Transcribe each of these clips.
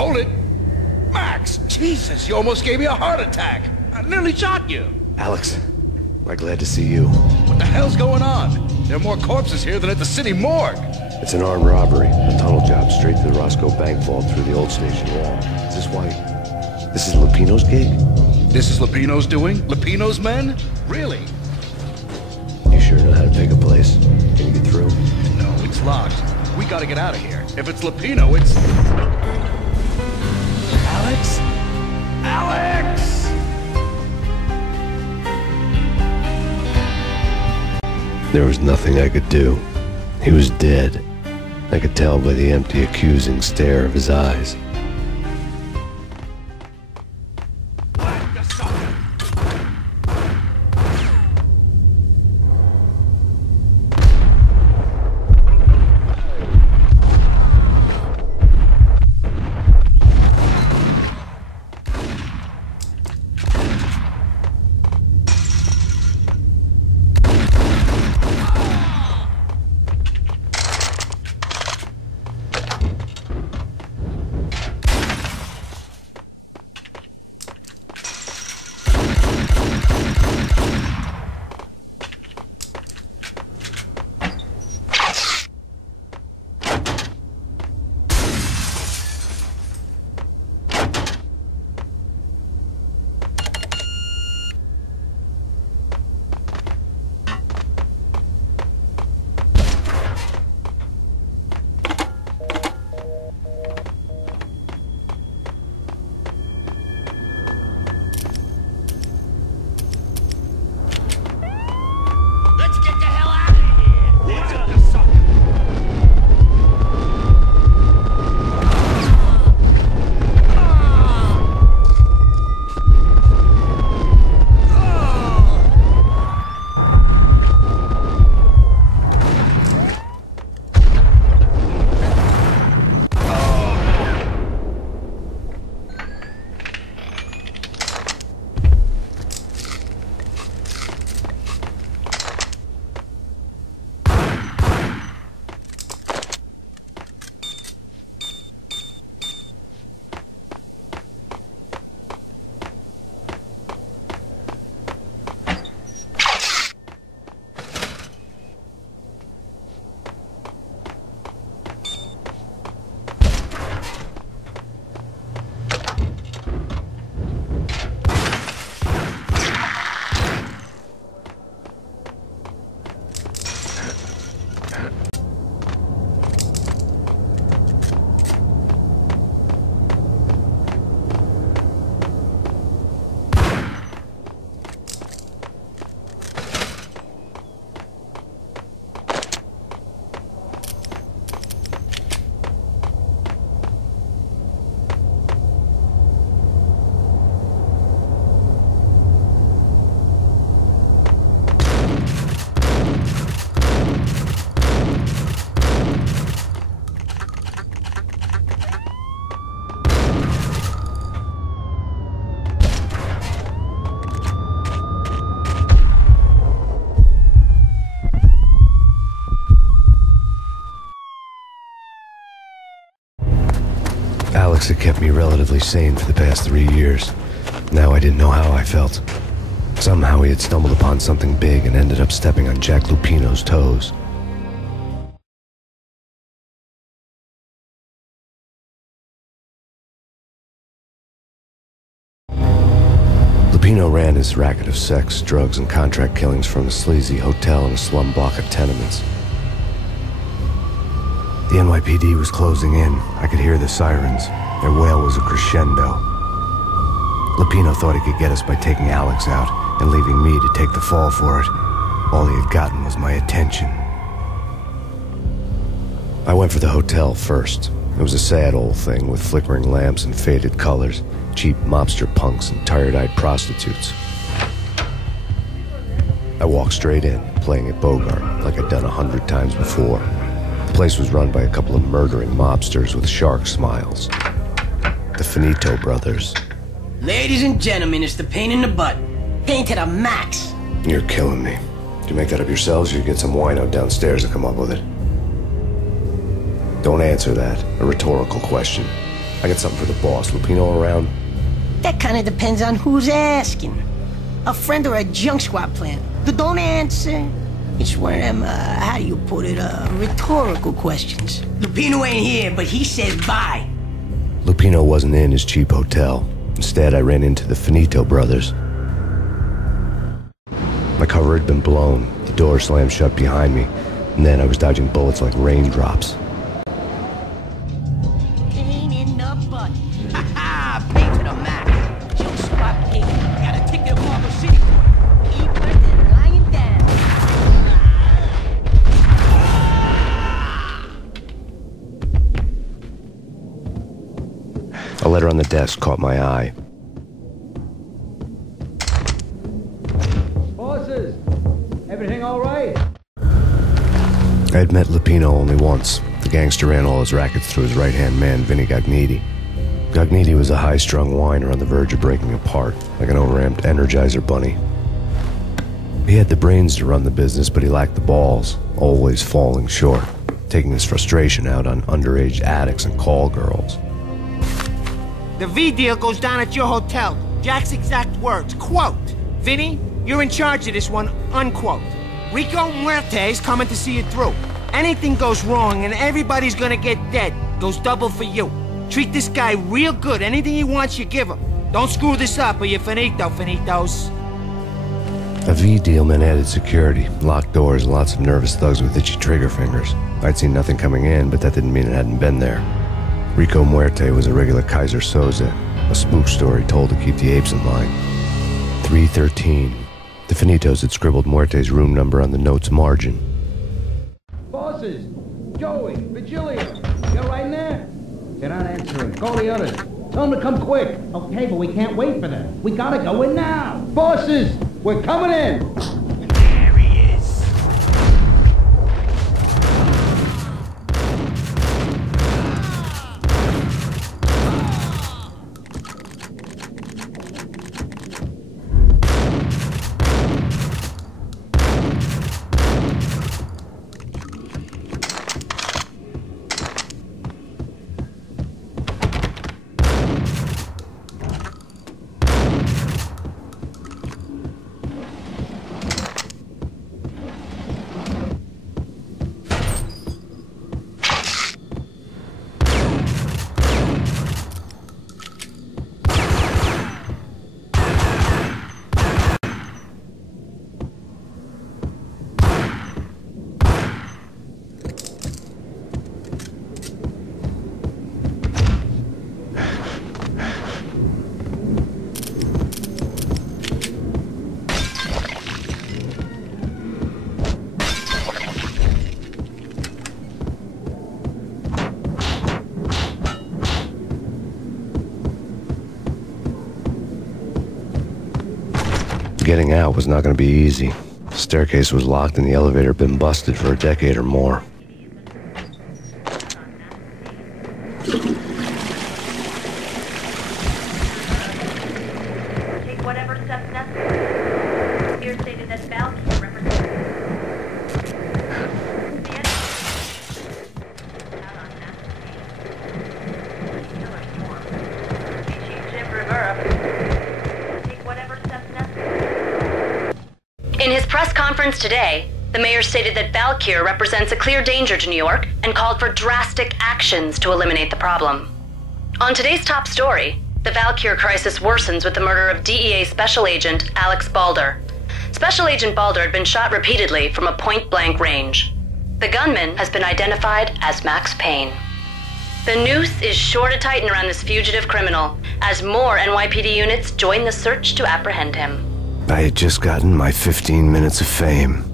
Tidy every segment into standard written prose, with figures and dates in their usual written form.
Hold it! Max! Jesus, you almost gave me a heart attack! I nearly shot you! Alex, we're glad to see you. What the hell's going on? There are more corpses here than at the city morgue! It's an armed robbery. A tunnel job straight to the Roscoe Bank vault through the old station wall. Is this why... This is Lupino's gig? This is Lupino's doing? Lupino's men? Really? You sure know how to pick a place? Can you get through? No, it's locked. We gotta get out of here. If it's Lupino, it's... Alex? Alex! There was nothing I could do. He was dead. I could tell by the empty, accusing stare of his eyes. Alex had kept me relatively sane for the past 3 years. Now I didn't know how I felt. Somehow he had stumbled upon something big and ended up stepping on Jack Lupino's toes. Lupino ran his racket of sex, drugs, and contract killings from a sleazy hotel in a slum block of tenements. The NYPD was closing in. I could hear the sirens. Their wail was a crescendo. Lupino thought he could get us by taking Alex out and leaving me to take the fall for it. All he had gotten was my attention. I went for the hotel first. It was a sad old thing with flickering lamps and faded colors, cheap mobster punks and tired-eyed prostitutes. I walked straight in, playing at Bogart like I'd done 100 times before. The place was run by a couple of murdering mobsters with shark smiles. The Finito brothers. Ladies and gentlemen, it's the pain in the butt. Pain to the max. You're killing me. Did you make that up yourselves, or you get some wino downstairs to come up with it? Don't answer that. A rhetorical question. I got something for the boss. Lupino around? That kind of depends on who's asking. A friend or a junk squad plan. Don't answer. It's one of them, how do you put it, rhetorical questions. Lupino ain't here, but he says bye. Lupino wasn't in his cheap hotel. Instead, I ran into the Finito brothers. My cover had been blown. The door slammed shut behind me. And then I was dodging bullets like raindrops. Pain in the butt. Ha ha! Pain to the max. Junk squad pig. Got a ticket to Marble City for it. Keep than lying down. A letter on the desk caught my eye. Bosses, everything all right? I had met Lupino only once. The gangster ran all his rackets through his right-hand man, Vinny Gagniti. Gagniti was a high-strung whiner on the verge of breaking apart, like an overamped Energizer bunny. He had the brains to run the business, but he lacked the balls, always falling short, taking his frustration out on underage addicts and call girls. The V deal goes down at your hotel. Jack's exact words, quote, "Vinny, you're in charge of this one," unquote. Rico Muerte's coming to see it through. Anything goes wrong and everybody's gonna get dead. Goes double for you. Treat this guy real good. Anything he wants, you give him. Don't screw this up or you're finito, finitos. A V deal meant added security, locked doors, and lots of nervous thugs with itchy trigger fingers. I'd seen nothing coming in, but that didn't mean it hadn't been there. Rico Muerte was a regular Kaiser Soze, a spook story told to keep the apes in line. 313. The Finitos had scribbled Muerte's room number on the note's margin. Bosses, Joey, Virgilio, you're right in there? They're not answering. Call the others. Tell them to come quick. Okay, but we can't wait for them. We gotta go in now. Bosses, we're coming in. There he is. Getting out was not going to be easy. The staircase was locked and the elevator had been busted for a decade or more. Take whatever steps necessary. Here stated that Valkyrie represents In his press conference today, the mayor stated that Valkyrie represents a clear danger to New York and called for drastic actions to eliminate the problem. On today's top story, the Valkyrie crisis worsens with the murder of DEA Special Agent Alex Balder. Special Agent Balder had been shot repeatedly from a point-blank range. The gunman has been identified as Max Payne. The noose is sure to tighten around this fugitive criminal as more NYPD units join the search to apprehend him. I had just gotten my 15 minutes of fame.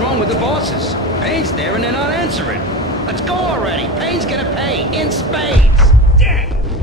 wrong with the bosses? Payne's there and they're not answering. Let's go already. Payne's gonna pay in spades. Damn.